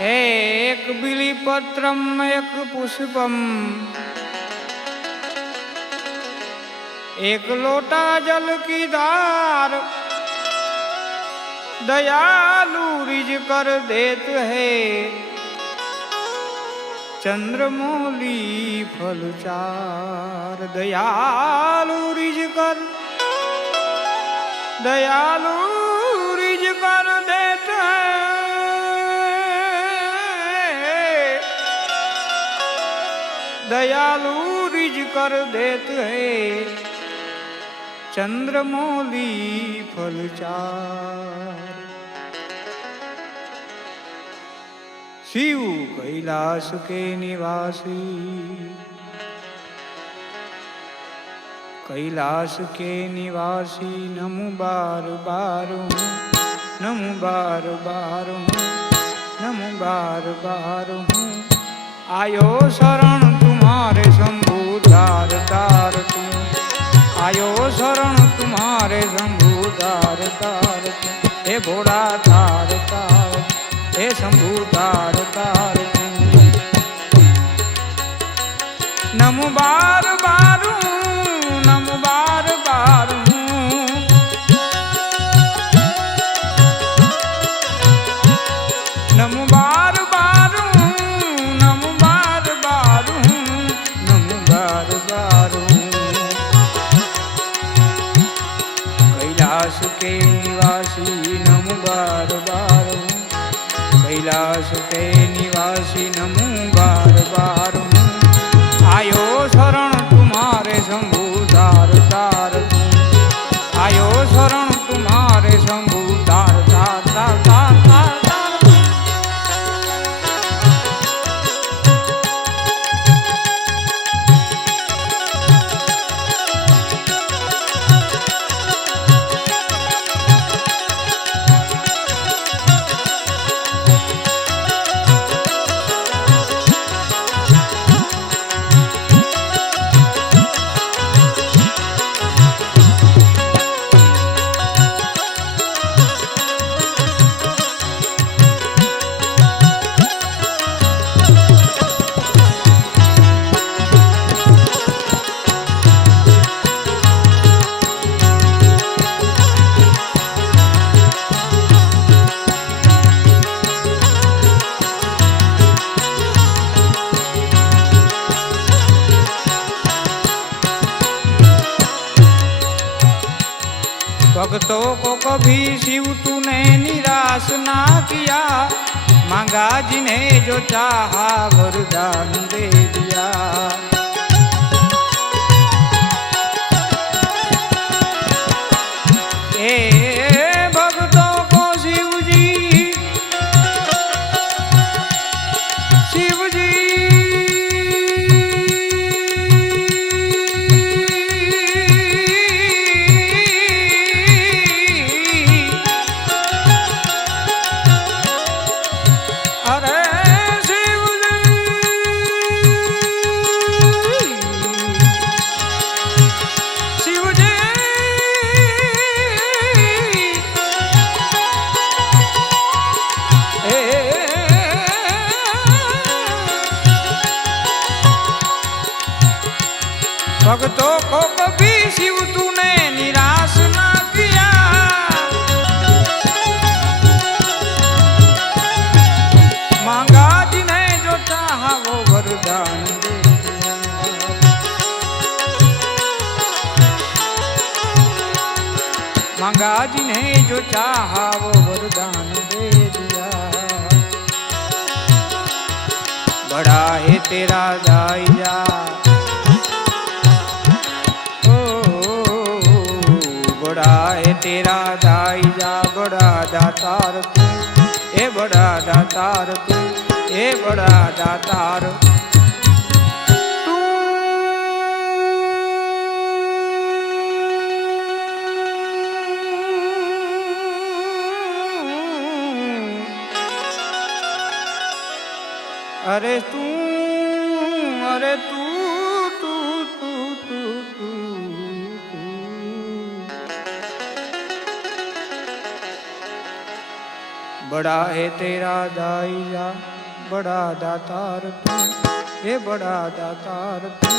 एक बिलीपत्रम एक पुष्पम एक लोटा जल की धार दयालु रिज कर देत है चंद्रमौली फल चार। दयालु रिज कर देत है दयालु रिज कर देत है चंद्रमौली फल चार। शिव कैलाश के निवासी नमु बार बार हूँ नमु बार बार हूँ नमु बार बार हूँ। आयो शरण तुम्हारे शंभु दार तार तू आयो शरण तुम्हारे शंभु दार तार तू। हे भोला तार तार हे शंभु दार तार तू। नमु बार बार नमु बार बार नमु बार बार नमु बार बार नमु बार बार। कैलाश के निवासी नमु बार बार कैलाश के निवासी नमु बार बार। आयो शरण तुम्हारे शंभु दार तार आयो शरण तुम्हारे शंभु दार तार तार तार तार तार। भक्तों को कभी शिव तूने निराश ना किया मांगा जिन्हें जो चाहा वरदान दे दिया। भक्तों को शिव जी भक्तों को कभी शिव तूने निराश ना किया मांगा जिन्हें जो चाहा वो वरदान दे दिया। मांगा जिन्हें जो चाहा वो वरदान दे दिया। बड़ा है तेरा दाईया बड़ा है तेरा दाईजा बड़ा दातार तू ए बड़ा दातार तू ए बड़ा दातार तू। अरे तू तू तू तू तू बड़ा है तेरा दाईया, बड़ा दातार तू, हे बड़ा दातार तू।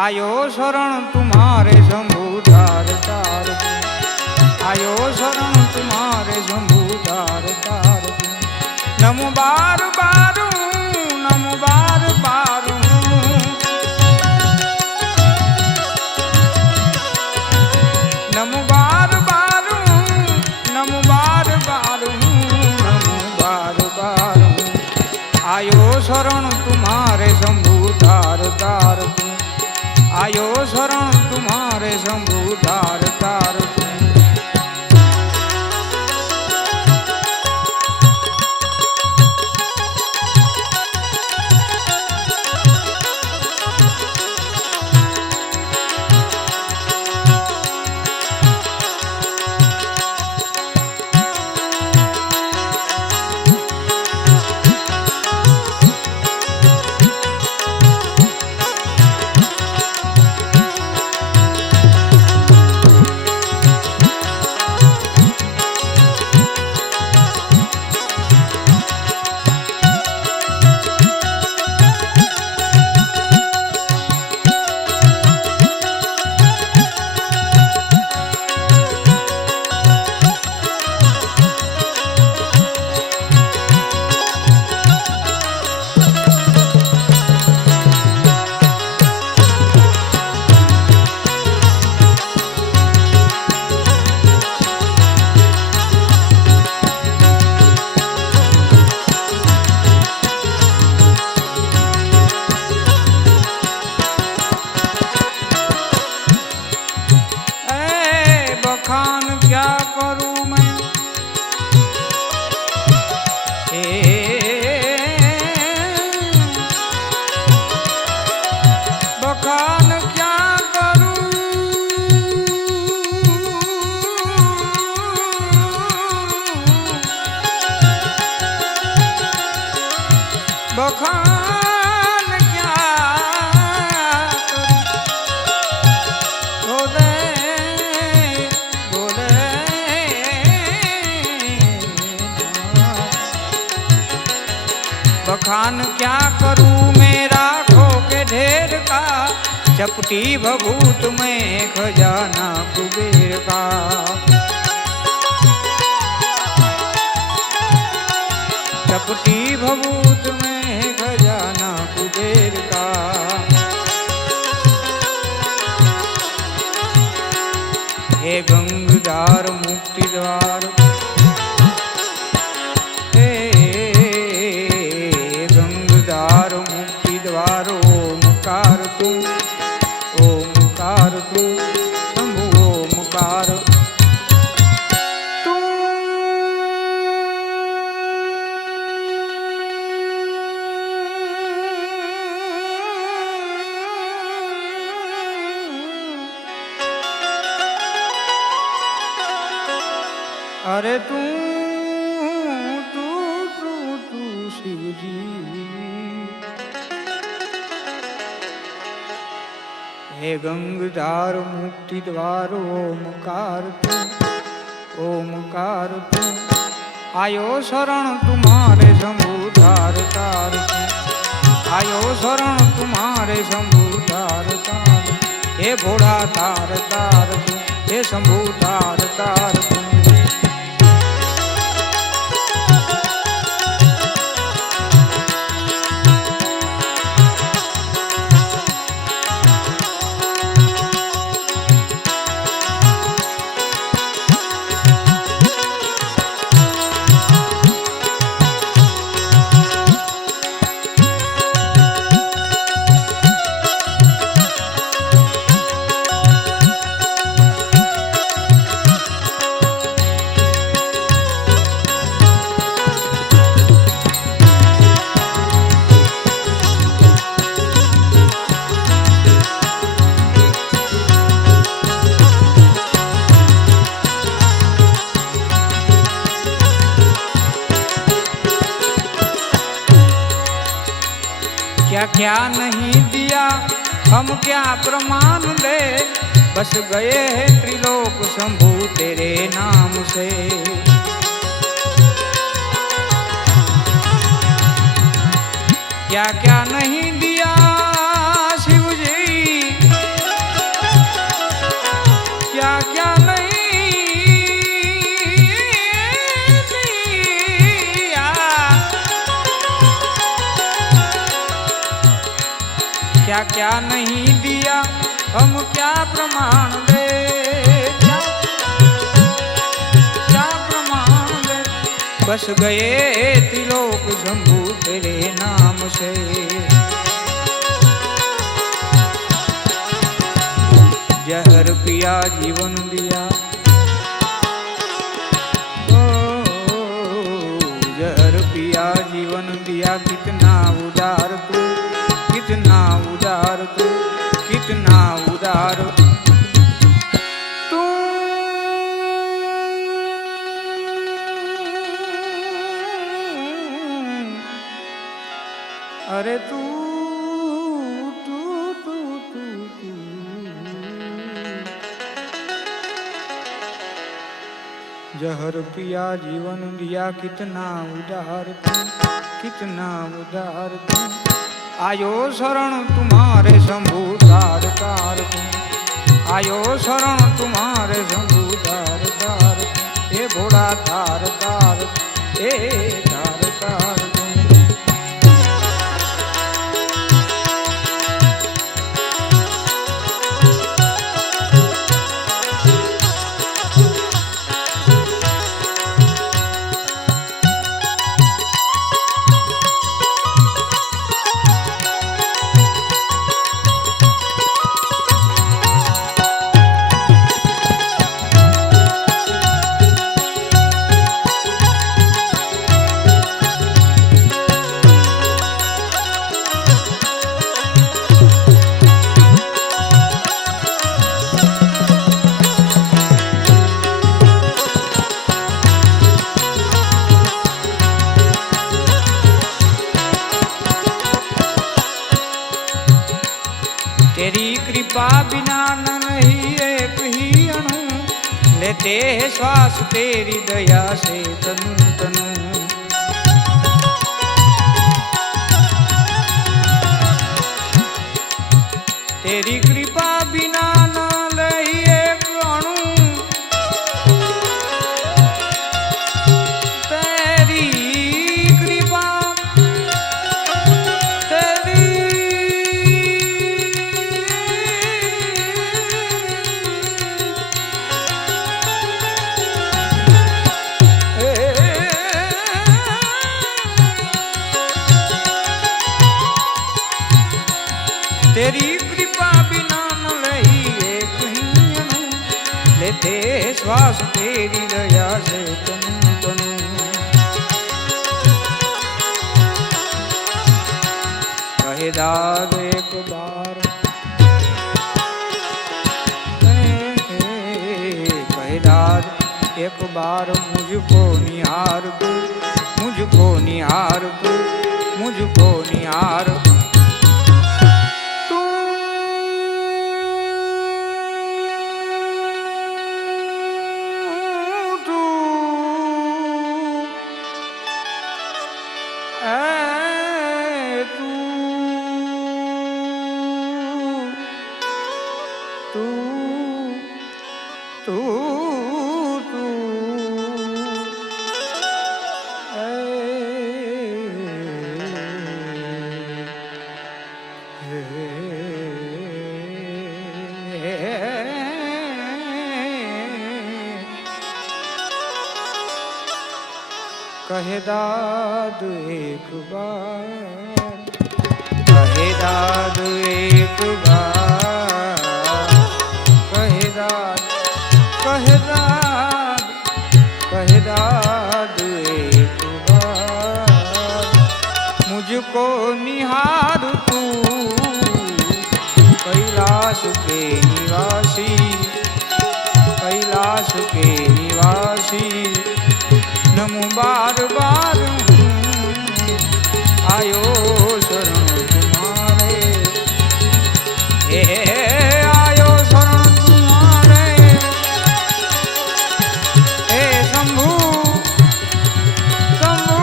आयो शरण तुम्हारे शंभु धार तार तू, आयो शरण तुम्हारे शंभु धार तार तू। नमो बार बारू, नमो बार बारू, नमो बार बारू, नमो बार बारू, नमो बार बारू। आयो शरण तुम्हारे शंभु धार तार तू, आयो शरण तुम्हारे शंभु धार तार तू। बखान क्या बोले बोले बखान क्या करूं मेरा खो के ढेर का, चपटी भभूत में खजाना कुबेर का। चपटी भभूत में खजाना कुबेर का। हे गंगधार मुक्ति द्वार, हे गंगधार मुक्ति द्वार। ओमकार तू, ओमकार तू, शंभु ओमकार। अरे तू तू तू तू शिव जी, हे गंगधार मुक्ति द्वार। ओमकार तू, ओमकार तू, आयो शरण तुम्हारे शंभु धार तार तू, आयो शरण तुम्हारे शंभु धार तार। हे भोला तार तार तू, हे शंभु धार तार तू। क्या क्या नहीं दिया हम क्या प्रमाण दे, बस गए हैं त्रिलोक शंभु तेरे नाम से। क्या क्या नहीं दिया शिव जी, क्या क्या नहीं दिया, क्या क्या नहीं दिया, हम क्या प्रमाण दे, क्या प्रमाण दे। बस गए त्रिलोक शंभू तेरे नाम से, जहर पिया जीवन दिया, ओ जहर पिया जीवन दिया। कितना उदार तू, कितना उदार तू, कितना उदार तू। अरे तू तू तू तू तू जहर पिया जीवन दिया। कितना उदार तू, कितना उदार तू। आयो शरण तुम्हारे शंभु तार तार तू, आयो शरण तुम्हारे शंभु तार तार तू। ए भोला तार तार, ए तार तार तू। तेरी कृपा बिना न नहीं एक ही अणु, लेते हैं श्वास तेरी दया से तनु तनु। तेरी कृपा बिना न नहीं एक अणु, तेरी कृपा तेरी तेरी कृपा बिना न लही एक ही अणु, लेते श्वास तेरी दया से तनु तनु। कहे दाद एक बार, कहे दाद एक बार मुझको निहार तू, मुझको निहार तू, मुझको निहार तू। कहे दाद एक बार, कहे दाद एक बार, कहे दाद, कहे दाद, कहे दाद एक बार। मुझको निहार तू कैलाश के निवासी, कैलाश के निवासी। नमो बार बार आयो शरण तुम्हारे, आयो शरण तुम्हारे। हे शंभु शंभु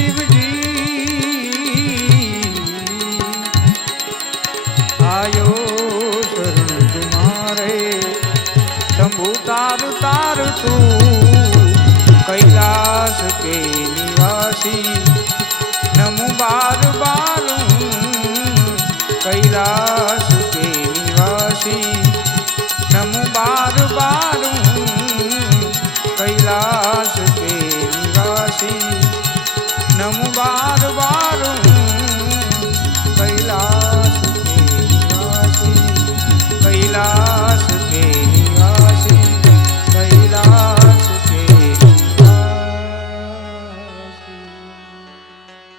शिवजी आयो शरण तुम्हारे शंभु तार तार तू कैलाश के निवासी नमो बार बार कैलाश के निवासी नमो बार बार कैलाश के निवासी नमो बार